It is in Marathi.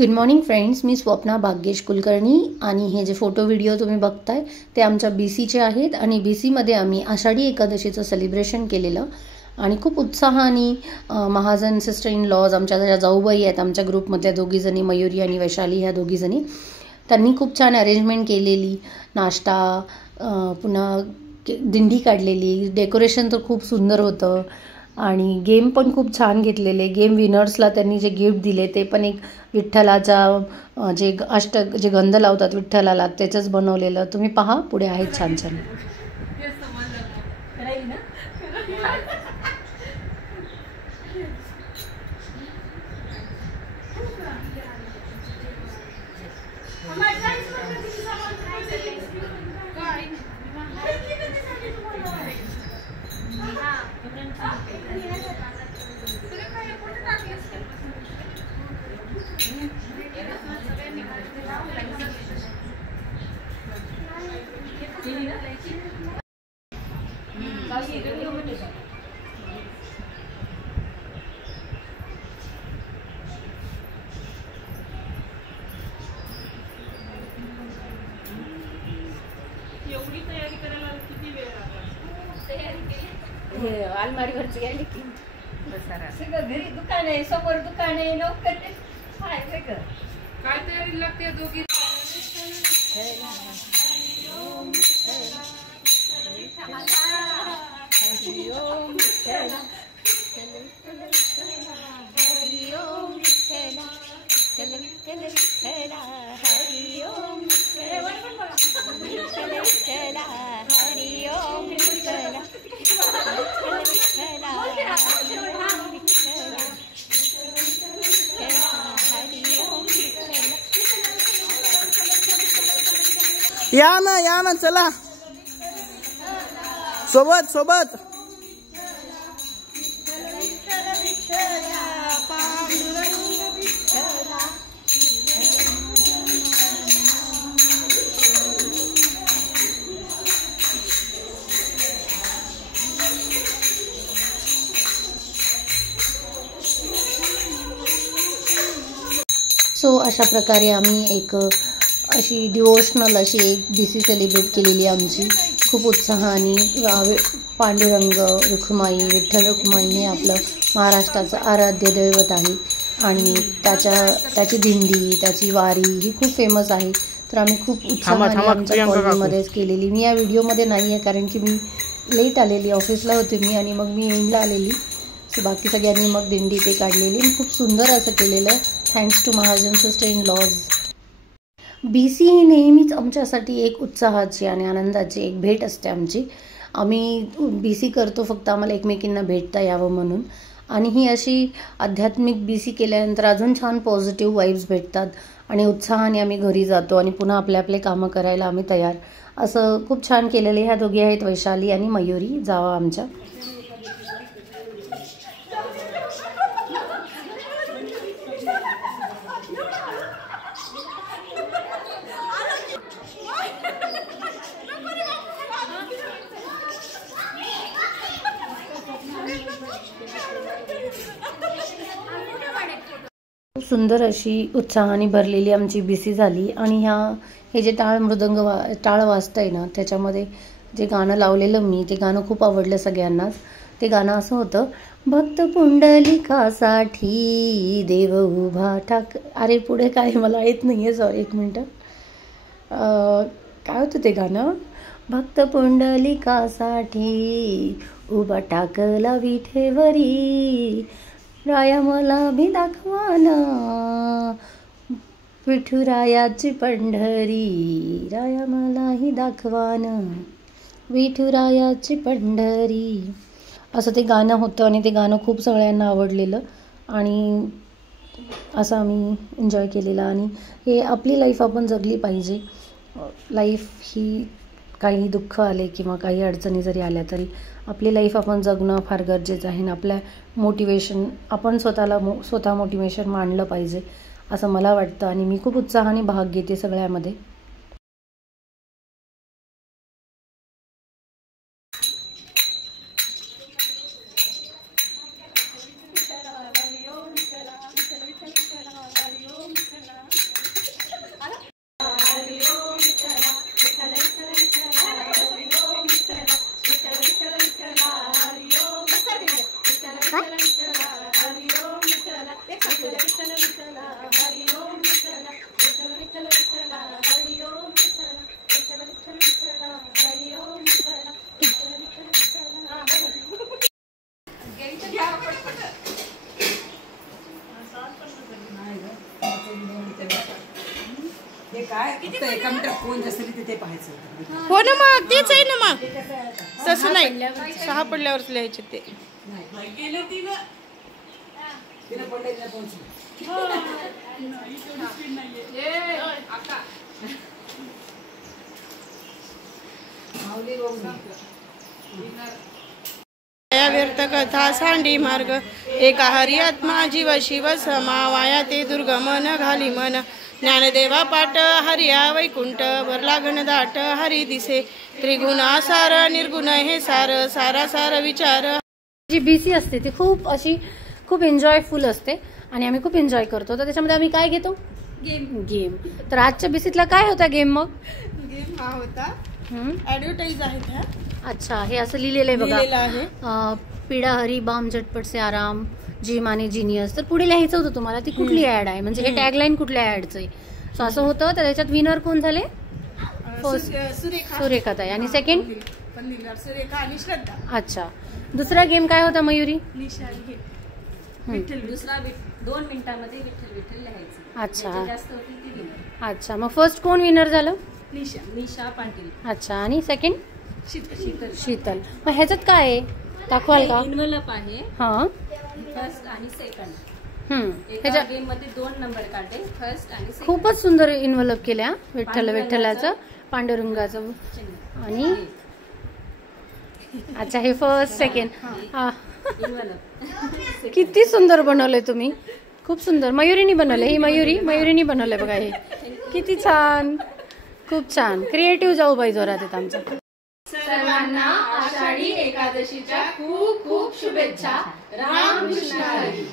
गुड मॉर्निंग फ्रेंड्स, मी स्वप्ना भाग्येश कुलकर्णी आणि हे जे फोटो व्हिडिओ तुम्ही बघताय ते आमच्या BCचे आहेत आणि BCमध्ये आम्ही आषाढी एकादशीचं सेलिब्रेशन केलेलं आणि खूप उत्साहाने महाजन सिस्टर इन लॉज आमच्या ज्या जाऊबाई आहेत आमच्या ग्रुपमधल्या दोघीजणी, मयुरी आणि वैशाली, ह्या दोघीजणी, त्यांनी खूप छान अरेंजमेंट केलेली, नाश्ता, पुन्हा दिंडी काढलेली, डेकोरेशन तर खूप सुंदर होतं आणि गेम पण खूप छान घेतलेले. गेम विनर्सला त्यांनी जे गिफ्ट दिले ते पण एक विठ्ठलाचा जे गंध लावतात विठ्ठलाला त्याचंच बनवलेलं. तुम्ही पहा, पुढे आहेत छान छान. एवढी तयारी करायला किती वेळ लागला? तयारी केली अलमारीवरची गेली की सगळं घरी दुकान आहे, समोर दुकान आहे, लवकर काय तयारी लागते दोघी? या ना चला सोबत सोबत. सो अशा प्रकारे आम्ही एक अशी डिवोशनल अशी एक BC सेलिब्रेट केलेली आमची खूप उत्साहाने. पांडुरंग, रुक्माई, विठ्ठल रुक्माई हे आपलं महाराष्ट्राचं आराध्य दैवत आहे आणि त्याची दिंडी, त्याची वारी ही खूप फेमस आहे. तर आम्ही खूप उत्साहाने आमच्या कॉलनीमध्येच केलेली. मी या व्हिडिओमध्ये नाही आहे कारण की मी लेट आलेली, ऑफिसला होते मी आणि मग मी एंडला आलेली. सो बाकी सगळ्यांनी मग दिंडी ते काढलेली. खूप सुंदर असं केलेलं, thanks to Mahajan sister in laws. BC ही नेहमीच आमच्यासाठी एक उत्साहाची आणि आनंदाची एक भेट असते आमची. आम्ही BC करतो फक्त आम्हाला एकमेकींना भेटता यावं म्हणून. आणि ही अशी आध्यात्मिक BC केल्यानंतर अजून छान पॉझिटिव्ह वाईब्स भेटतात आणि उत्साहाने आम्ही घरी जातो आणि पुन्हा आपले कामं करायला आम्ही तयार. असं खूप छान केलेले. ह्या दोघी आहेत वैशाली आणि मयुरी, जावा आमच्या. सुंदर अशी उत्साहाने भरलेली आमची BC झाली. आणि हे जे टाळ वाजतंय ना, त्याच्यामध्ये जे गाणं लावलेलं मी, ते गाणं खूप आवडलं सगळ्यांनाच. ते गाणं असं होतं, भक्त पुंडलिकासाठी देव उभा ठाक. अरे पुढे काय मला येत नाहीये, सॉरी एक मिनटं. काय होतं ते गाणं? भक्त पुंडलिकासाठी उभा टाकला विठेवरी, राया मला भी दाखवाना विठुरायाची पंढरी, राया मलाही दाखवाना विठुरायाची पंढरी. असं ते गाणं होतं आणि ते गाणं खूप सगळ्यांना आवडलेलं आणि असं आम्ही एन्जॉय केलेलं. आणि हे आपली लाईफ आपण जगली पाहिजे. लाईफ ही काही दुःख आले किंवा काही अडचणी जरी आल्या तरी आपली लाईफ आपण जगणं फार गरजेचं आहे. आणि आपल्या मोटिवेशन आपण स्वतः मोटिवेशन मांडलं पाहिजे असं मला वाटतं आणि मी खूप उत्साहाने भाग घेते सगळ्यामध्ये. हो ना मग तेच आहे ना मग तसं नाही 6 पडल्यावरच लिहायचे ते व्यर्थ कथा सांडी मार्ग एका हरी आत्मा जीव शिव समावाया ते दुर्गम न घाली मन ज्ञानदेवा पाट हरिया वैकुंठ भरला घनदाट हरी दिसे त्रिगुण सार निर्गुण हे सार सारा सार विचार. जी बीसी असते ती खूप एन्जॉयफुल असते आणि आम्ही खूप एन्जॉय करतो. तर त्याच्यामध्ये आम्ही काय घेतो गेम. तर आजच्या बीसीतला काय होता गेम मग? गेम हा होता ऍडव्हर्टाईज आहेत ह्या. अच्छा हे असं लिहिलेलं आहे बघा. पिढा हरी बाम झटपट से आराम जिम आणि जीनियस. तर पुढे लिहायचं होतं तुम्हाला ती कुठली ऍड आहे म्हणजे हे टॅगलाईन कुठल्या ऍडचं आहे. सो असं होतं. तर त्याच्यात विनर कोण झाले? सुरेखा ताई. आणि सेकंड सुरेखा आणि श्रद्धा. अच्छा दुसरा गेम काय होता मयुरी? दुसरा 2 मिनिटांमध्ये विठ्ठल विठ्ठल लिहायचं. अच्छा जास्त होती ती विनर. अच्छा मग फर्स्ट कोण विनर झालं? निशा पाटील. अच्छा आणि सेकंड? शीतल. मग ह्याच्यात काय आहे दाखवाल का? इन्व्हलप आहे. हा फर्स्ट आणि सेकंड. ह्याच्या गेम मध्ये 2 नंबर काढले फर्स्ट आणि सेकंड. खूपच सुंदर इन्व्हलप केल्या विठ्ठलाचं पांडुरंगाचं. आणि अच्छा हे फर्स्ट सेकंड किती सुंदर बनवलंय तुम्ही. खूप सुंदर. मयुरीनी बनवलंय. ही मयुरीनी बनवलंय बघा. हे किती छान. खूप छान. क्रिएटिव्ह जाऊ बाई जोरात आहेत आमच्या. सर्वांना आषाढी एकादशीच्या खूप खूप शुभेच्छा. रामकृष्ण हरी.